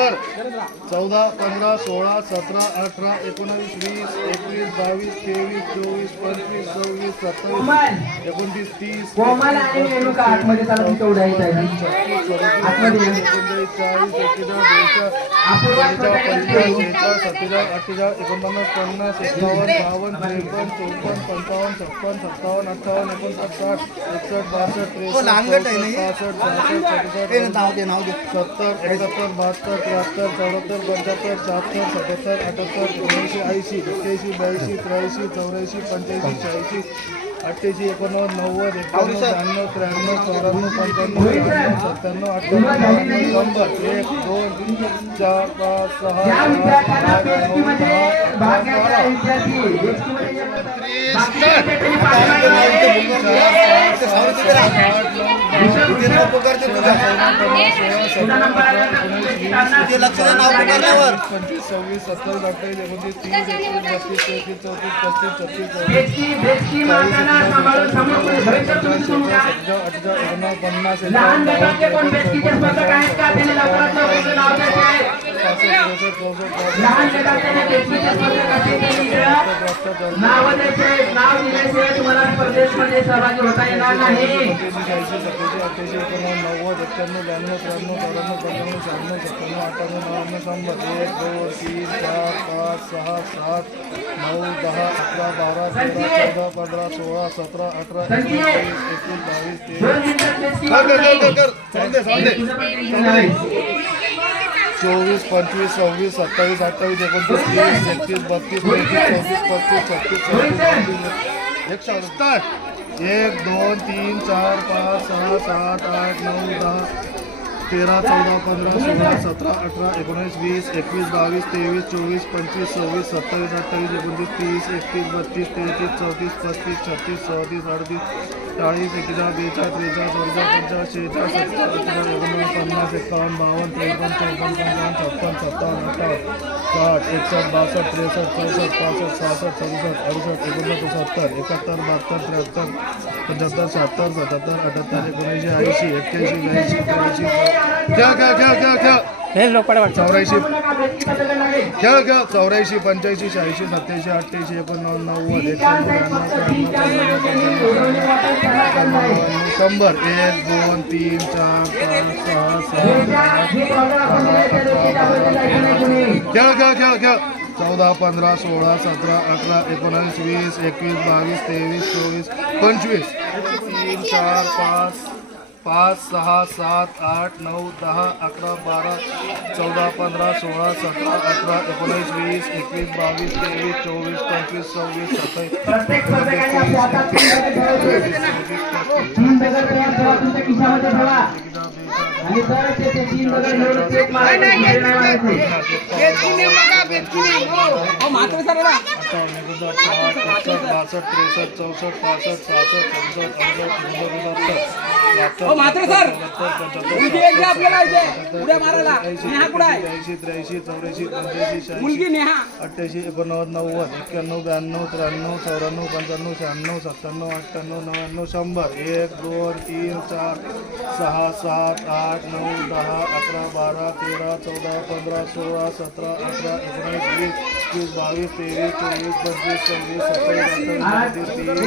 Teşekkürler. चौदा पंधरा सोळा सतरा अठरा एकोणावीस वीस एकवीस बावीस तेवीस चोवीस पंचवीस सव्वीस सत्तावीस एकोणतीस तीस. एकोणचाळीस चाळीस सत्तेचाळीस अठ्ठेचाळीस एकोणपन्नास पन्नास एकावन्न बावन्न त्रेपन्न चौपन्न पंचावन्न छप्पन सत्तावन्न अठ्ठावन्न एकोणसाठ साठ एकसष्ट बासष्ट त्रेसष्ट हे? पासष्ट सत्तर एकाहत्तर बहात्तर त्र्याहत्तर चौऱ्याहत्तर पंच्याहत्तर शहात्तर सत्याहत्तर अठ्याहत्तर एकोणऐंशी ऐंशी एक्क्याऐंशी ब्याऐंशी त्र्याऐंशी चौऱ्याऐंशी पंच्याऐंशी शहाऐंशी अठ्ठ्याऐंशी एकोणनव्वद नव्वद एक्क्याण्णव ब्याण्णव त्र्याण्णव चौऱ्याण्णव पंच्याण्णव शहाण्णव सत्त्याण्णव अठ्ठ्याण्णव शंभर एक दोन चार पाच सहा सात आठ नऊ दहा अकरा घ्यायचा बारा नाव पंचवीस सव्वीस सत्तावीस अठ्ठावीस एकोणतीस तीस एकतीस बत्तीस तेहतीस चौतीस पस्तीस छत्तीस चौतीस लहान नाव द्यायचे नाव द्यायचे नाव दिल्याशिवाय तुम्हाला स्पर्धेमध्ये सहभागी होता येणार नाही. नव्वद एक्क्याण्णव ब्याण्णव त्र्याण्णव चौऱ्याण्णव पंच्याण्णव शहाण्णव सत्त्याण्णव अठ्ठ्याण्णव नव्याण्णव शंभर एक दोन तीन चार पाच सहा सात नऊ दहा अकरा बारा तेरा चौदा पंधरा सोळा सतरा अठरा एकोणीस एकवीस बावीस तेवीस चोवीस पंचवीस सव्वीस सत्तावीस अठ्ठावीस एकोणतीस तीस एकतीस बत्तीस तेहतीस चौतीस पस्तीस छत्तीस एक एक दोन तीन चार पाच सहा सात आठ नऊ दहा. तेरा चौदा पंधरा सोळा सतरा अठरा एकोणीस वीस एकवीस बावीस तेवीस चोवीस पंचवीस सव्वीस सत्तावीस अठ्ठावीस एकोणतीस तीस एकतीस बत्तीस तेहतीस चौतीस पस्तीस छत्तीस सदतीस अडतीस चाळीस एकेचाळीस बेचाळीस त्रेचाळीस चौदा पंचाळीस शेहेचाळीस सत्तर अठ्ठेचाळीस पन्नास एकावन्न बावन्न त्रेपन्न चौपन्न पंचावन्न छप्पन्न सत्तावन्न अठ्ठावन्न साठ एकसष्ट बासष्ट त्रेसष्ट चौसष्ट पासष्ट सहासष्ट सदुसष्ट अडुसष्ट एकोणसत्तर सत्तर एकाहत्तर बहात्तर त्र्याहत्तर पंच्याहत्तर शहात्तर सत्याहत्तर अठ्याहत्तर एकोणऐंशी ऐंशी एक्क्याऐंशी ब्याऐंशी त्र्याऐंशी खेळ खेळ खेळ खेळ खेळ चौऱ्याऐंशी. खेळ खेळ चौऱ्याऐंशी पंच्याऐंशी शहाऐंशी सत्याऐंशी अठ्ठ्याऐंशी एकोणनव्वद नव्वद शंभर. एक दोन तीन चार पाच सहा सात खेळ खेळ खेळ खेळ चौदा पंधरा सोळा सतरा अठरा एकोणावीस वीस एकवीस बावीस तेवीस चोवीस पंचवीस. तीन चार पाच पाच सहा सात आठ नऊ दहा अकरा बारा चौदा पंधरा सोळा सतरा अठरा एकोणीस वीस एकवीस बावीस तेवीस चोवीस पंचवीस सव्वीस सत्तावीस. आणि तरच ते तीन पेट मारायचे, त्रेसष्ट चौसष्ट पासष्ट सहासष्ट सदुसष्ट अडुसष्ट म्हात्रे सर आपल्याला मारायला. नेहा कुठं आहे? ऐंशी त्र्याऐंशी चौऱ्याऐंशी पंच्याऐंशी मुलगी नेहा. अठ्ठ्याऐंशी एकोणनव्वद नव्वद एक्क्याण्णव ब्याण्णव त्र्याण्णव चौऱ्याण्णव पंच्याण्णव शहाण्णव सत्त्याण्णव अठ्ठ्याण्णव नव्याण्णव शंभर. एक दोन तीन चार सहा सात आठ नऊ दहा अकरा बारा तेरा चौदा पंधरा सोळा सतरा अठरा एकोणीस वीस एकवीस बावीस तेवीस चोवीस पंचवीस सव्वीस सत्तावीस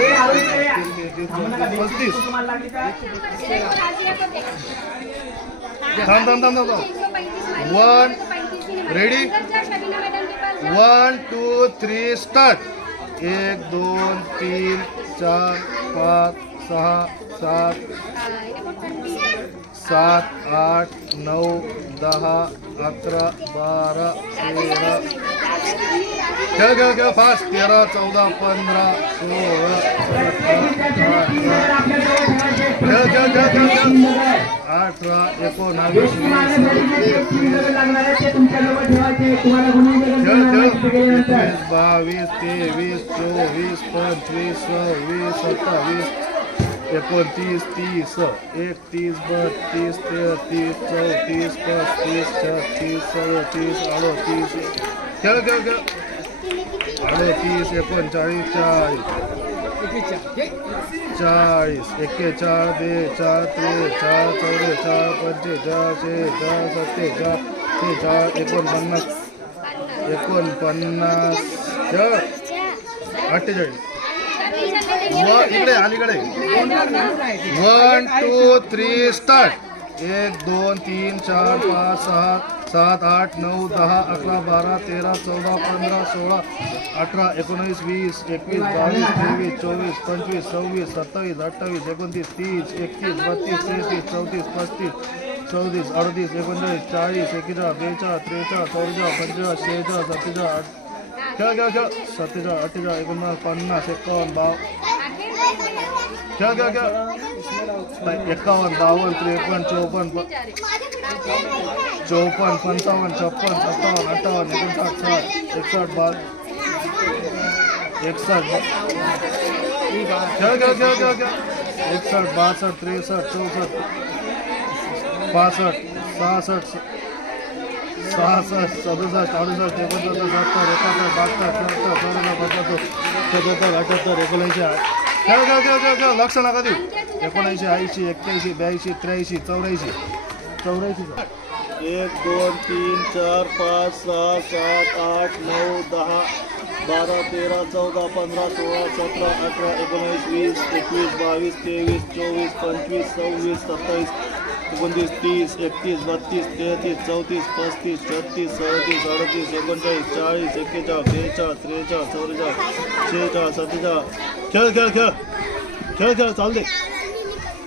अठ्ठावीस तेहतीस चौतीस पस्तीस? थांब थांब थांब थांब one ready one two three start एक दोन तीन चार पाच सहा सात. सात आठ नऊ दहा अकरा बारा तेरा खेळ खेळ खेळ फास्ट तेरा चौदा पंधरा सोळा अठरा खेळ खेळ खेळ खेळ खेळ अठरा एकोणावीस वीस खेळ खेळ एकवीस बावीस तेवीस चोवीस पंचवीस सव्वीस सत्तावीस एकोणतीस, तीस एकतीस बत्तीस तेहतीस चौतीस पस्तीस छत्तीस सदतीस अडतीस खेळ खेळ खेळ. अडतीस एकोणचाळीस, चाळीस. चाळीस. एक्केचाळीस बेचाळीस त्रेचाळीस चौवेचाळीस पंचेचाळीस शेहेचाळीस सत्तेचाळीस अठ्ठेचाळीस एकोणपन्नास. एकोणपन्नास. खेळ. अठ्ठेचाळीस. इकडे अलीकडे. वन टू थ्री स्टार्ट एक दोन तीन चार पाच सहा सात आठ नऊ दहा अकरा बारा तेरा चौदा पंधरा सोळा अठरा एकोणीस वीस एकवीस बावीस तेवीस चोवीस पंचवीस सव्वीस सत्तावीस अठ्ठावीस एकोणतीस तीस एकतीस बत्तीस तेहतीस चौतीस पस्तीस चौतीस अडतीस एकोणचाळीस चाळीस एकेचाळीस बेचाळीस त्रेचाळीस चौवेचाळीस पंचेचाळीस शेहेचाळीस सत्तेचाळीस खेळ खेळ खेळ. सत्तेचाळीस अठ्ठेचाळीस एकोणपन्नास पन्नास एकावन्न बाव खेळ खेळ खेळ एकावन्न बावन्न त्रेपन्न चौपन्न चौपन्न पंचावन्न छप्पन सत्तावन्न अठ्ठावन्न एकोणसाठ साठ एकसठ बा एकसठ बा- खेळ खेळ खेळ खेळ खेळ एकसष्ट बासष्ट त्रेसष्ट चौसष्ट पासष्ट सहासष्ट सहासष्ट सदुसष्ट अडुसष्ट एकोणसत्तर सत्तर एकाहत्तर बहात्तर त्र्याहत्तर चौऱ्याहत्तर पंच्याहत्तर सत्याहत्तर अठ्याहत्तर एकोणऐंशी खेळ खेळ खेळ खेळ खेळ लक्ष नका देऊ. एकोणऐंशी ऐंशी एक्क्याऐंशी ब्याऐंशी त्र्याऐंशी चौऱ्याऐंशी. चौऱ्याऐंशी एक दोन तीन चार पाच सहा सात आठ नऊ दहा बारा तेरा चौदा पंधरा सोळा सतरा अठरा एकोणीस वीस एकवीस बावीस तेवीस चोवीस पंचवीस सव्वीस सत्तावीस एकोणतीस तीस एकतीस बत्तीस तेहतीस चौतीस पस्तीस छत्तीस सदतीस अडतीस एकोणचाळीस चाळीस एक्केचाळीस बेचाळीस त्रेचाळीस चौवेचाळीस शेहेचाळीस सत्तेचाळीस खेळ खेळ खेळ खेळ खेळ चालू दे.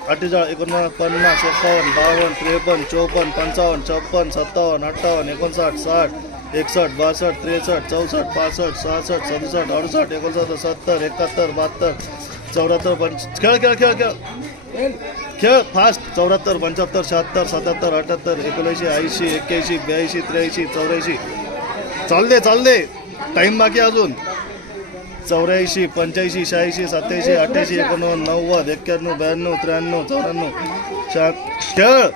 अठ्ठेचाळीस एकोणपन्नास पन्नास एकावन्न बावन्न त्रेपन्न चौपन्न पंचावन्न छप्पन्न सत्तावन्न अठ्ठावन्न एकोणसाठ साठ एकसष्ट बासष्ट त्रेसष्ट चौसष्ट पासष्ट सहासष्ट सदुसष्ट अडुसष्ट एकोणसत्तर सत्तर एकाहत्तर बहात्तर चौऱ्याहत्तर पंच खेळ खेळ खेळ खेळ. खेळ फास्ट चौऱ्याहत्तर पंच्याहत्तर शहात्तर सत्याहत्तर अठ्याहत्तर एकोणऐंशी ऐंशी एक्क्याऐंशी ब्याऐंशी त्र्याऐंशी चौऱ्याऐंशी. चालदे चालदे. टाईम बाकी अजून. चौऱ्याऐंशी पंच्याऐंशी शहाऐंशी सत्याऐंशी अठ्ठ्याऐंशी एकोणनव्वद नव्वद एक्क्याण्णव ब्याण्णव त्र्याण्णव चौऱ्याण्णव शहा खेळ.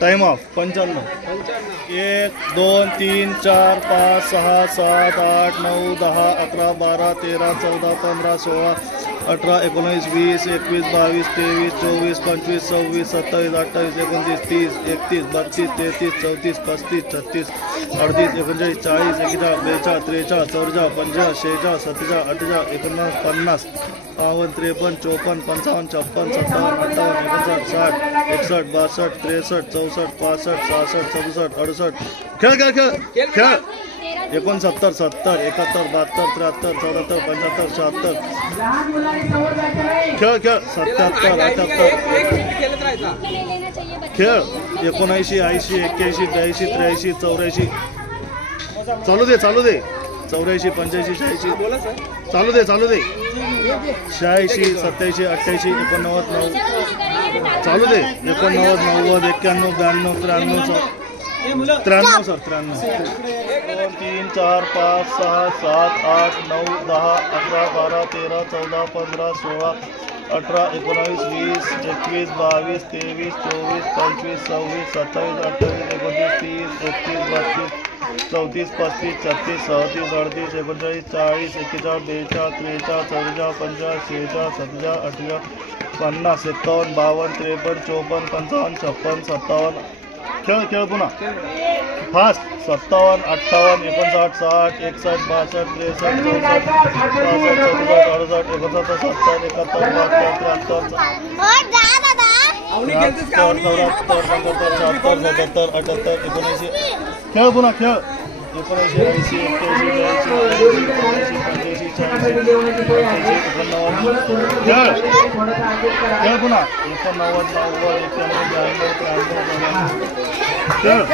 टाईम ऑफ पंच्याण्णव. एक दोन तीन चार पाच सहा सात आठ नऊ दहा अकरा बारा तेरा चौदा पंधरा सोळा अठरा एकोणीस वीस एकवीस बावीस तेवीस चोवीस पंचवीस सव्वीस सत्तावीस अठ्ठावीस एकोणतीस तीस एकतीस बत्तीस तेहतीस चौतीस पस्तीस छत्तीस अडतीस एकोणचाळीस चाळीस एकेचाळ बेचाळीस त्रेचाळीस चौवेचाळीस पंचेचाळीस शेहेचाळ सत्तेचाळ अठ्ठेचाळ एकोणपन्नास पन्नास बावन्न त्रेपन्न चौपन्न पंचावन्न छप्पन सत्तावन्न अठ्ठावन्न एकोणसाठ साठ एकसष्ट बासष्ट त्रेसष्ट चौसष्ट पासष्ट सहासष्ट सदुसष्ट अडुसष्ट. खेळ खेळ खेळ खेळ. एकोणसत्तर सत्तर एकाहत्तर बहात्तर त्र्याहत्तर चौऱ्याहत्तर पंच्याहत्तर शहात्तर. खेळ खेळ. सत्याहत्तर अठ्याहत्तर. खेळ. एकोणऐंशी ऐंशी एक्क्याऐंशी ब्याऐंशी त्र्याऐंशी चौऱ्याऐंशी. चालू दे चालू दे. चौऱ्याऐंशी पंच्याऐंशी शहाऐंशी. चालू दे चालू दे. शहाऐंशी सत्याऐंशी अठ्ठ्याऐंशी एकोणनव्वद नऊ चालू दे. एकोणनव्वद नव्वद एक्क्याण्णव ब्याण्णव त्र्याण्णव चौ- त्र्याण्णव सर त्र्याण्णव। दोन तीन चार पाच सहा सात आठ नऊ दहा अकरा बारा तेरा चौदा पंधरा सोळा अठरा एकोणावीस वीस एकवीस बावीस तेवीस चोवीस पंचवीस सव्वीस सत्तावीस अठ्ठावीस एकोणतीस तीस एकतीस बत्तीस चौतीस पस्तीस छत्तीस सदतीस अडतीस एकोणचाळीस चाळीस एक्केचाळीस बेचाळीस त्रेचाळीस चौवेचाळीस पंचेचाळीस शेहेचाळीस सत्तेचाळीस अठ्ठेचाळीस पन्नास एकावन्न बावन्न त्रेपन्न चौपन्न पंचावन्न छप्पन सत्तावन्न खेळ खेळ पुन्हा. फास्ट सत्तावन्न अठ्ठावन्न एकोणसाठ साठ एकसष्ट बासष्ट त्रेसष्ट चौसष्ट पासष्ट अडुसष्ट एकोणसत्तर सत्तर एकाहत्तर बहात्तर त्र्याहत्तर अवनी चौऱ्याहत्तर पंच्याहत्तर शहात्तर सत्याहत्तर अठ्याहत्तर एकोणऐंशी. खेळ पुन्हा खेळ. एकोणऐंशी ऐंशी एक्क्याऐंशी ब्याऐंशी त्र्याऐंशी पंच्याऐंशी शहाऐंशी पुन्हा एकोणनव्वद नव्वद एक्क्याण्णव ब्याण्णव त्र्याण्णव